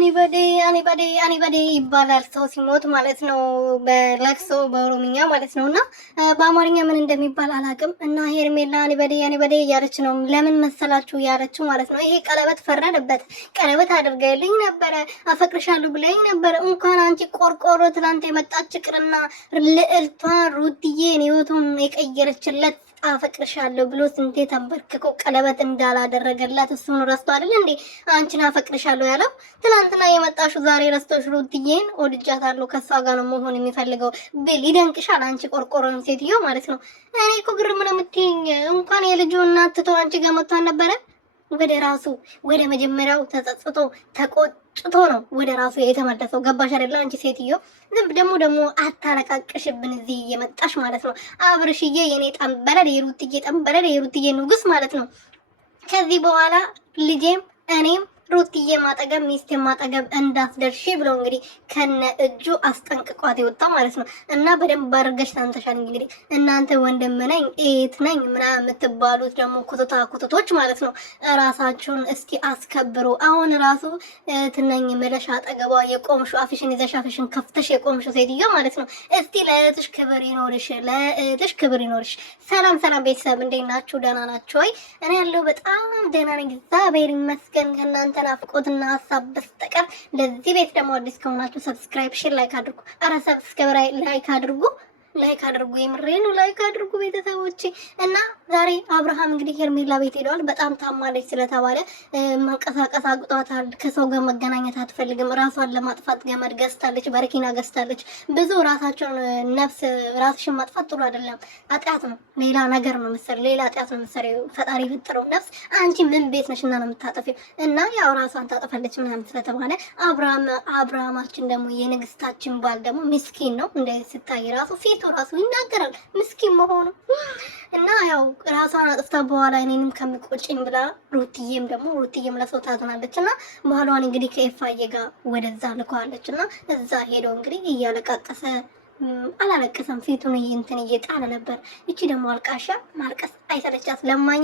አኒበዴ ይባላል ሰው ሲሞት ማለት ነው። በለቅሶ በኦሮምኛ ማለት ነውና በአማርኛ ምን እንደሚባል አላውቅም። እና ሄርሜላ አኒበዴ እያለች ነው። ለምን መሰላችሁ ያለችው ማለት ነው። ይሄ ቀለበት ፈረደበት። ቀለበት አድርገልኝ ነበረ፣ አፈቅርሻለሁ ብለኝ ነበረ። እንኳን አንቺ ቆርቆሮ ትላንት የመጣች ቅርና ልዕልቷ ሩትዬን ህይወቱን የቀየረችለት አፈቅርሻለሁ ብሎ ስንቴ ተንበርክኮ ቀለበት እንዳላደረገላት እሱን ረስቶ አይደል እንዴ አንቺን አፈቅርሻለሁ ያለው? ትናንትና የመጣሽው ዛሬ ረስቶሽ ሩትዬን ወድጃታለሁ ከሷ ጋር ነው መሆን የሚፈልገው ብል ይደንቅሻል? አንቺ ቆርቆሮን ሴትዮ ማለት ነው። እኔ እኮ ግርም ነው የምትይኝ። እንኳን የልጁ እናት ትቶ አንቺ ጋር መጥቷን ነበረ። ወደ ራሱ ወደ መጀመሪያው ተጸጽቶ ተቆጭቶ ነው ወደ ራሱ የተመለሰው። ገባሽ አይደለ አንቺ ሴትዮ? ደግሞ አታለቃቅሽብን እዚህ እየመጣሽ ማለት ነው። አብርሽዬ የኔ ጠንበለል የሩትዬ ንጉስ ማለት ነው። ከዚህ በኋላ ልጄም እኔም ሩትዬ ማጠገብ ሚስቴ ማጠገብ እንዳትደርሺ ብሎ እንግዲህ ከነ እጁ አስጠንቅቋት ይወጣ ማለት ነው። እና በደንብ አድርገሽ ታንተሻል። እንግዲህ እናንተ ወንድም ነኝ እህት ነኝ ምናምን የምትባሉት ደግሞ ኩትቶች ማለት ነው ራሳችሁን እስኪ አስከብሩ። አሁን ራሱ እህት ነኝ መለሽ አጠገቧ የቆምሹ አፍሽን ይዘሽ አፍሽን ከፍተሽ የቆምሹ ሴትዮ ማለት ነው። እስቲ ለእህትሽ ክብር ይኖርሽ። ሰላም ቤተሰብ እንዴት ናችሁ? ደህና ናችሁ ወይ? እኔ ያለው በጣም ደህና ነኝ እግዚአብሔር ይመስገን። ከእናንተ ናፍቆትና ሀሳብ በስተቀር ለዚህ ቤት ደግሞ አዲስ ከሆናችሁ ሰብስክራይብ፣ ሼር፣ ላይክ አድርጉ። አረ ሰብስክራይብ ላይክ አድርጉ የምሬኑ ላይክ አድርጉ ቤተሰቦቼ። እና ዛሬ አብርሃም እንግዲህ ሄርሜላ ቤት ሄደዋል። በጣም ታማለች ስለተባለ መንቀሳቀስ አቅጧታል። ከሰው ጋር መገናኘት አትፈልግም። ራሷን ለማጥፋት ገመድ ገዝታለች፣ በረኪና ገዝታለች። ብዙ ራስሽን ማጥፋት ጥሩ አይደለም፣ ኃጢአት ነው። ሌላ ነገር ነው መሰለኝ፣ ሌላ ኃጢአት ነው መሰለኝ። ፈጣሪ የፈጠረው ነፍስ አንቺ ምን ቤት ነሽና ነው የምታጠፊው? እና ያው ራሷን ታጠፋለች ምናምን ስለተባለ አብርሃማችን ደግሞ የንግስታችን ባል ደግሞ ምስኪን ነው። እንደዚህ ስታይ ራሱ ፊቱ ራሱ ይናገራል ምስኪን መሆኑ። እና ያው ራሷን አጥፍታ በኋላ እኔንም ከሚቆጭኝ ብላ ሩትዬም ለሰው ታዝናለች። እና ባህሏን እንግዲህ ከኤፋዬ ጋር ወደዛ ልከዋለች። እና እዛ ሄደው እንግዲህ እያለቃቀሰ አላለቀሰም፣ ፊቱን እንትን እየጣለ ነበር። እቺ ደግሞ አልቃሻ ማልቀስ አይሰለቻት ለማኝ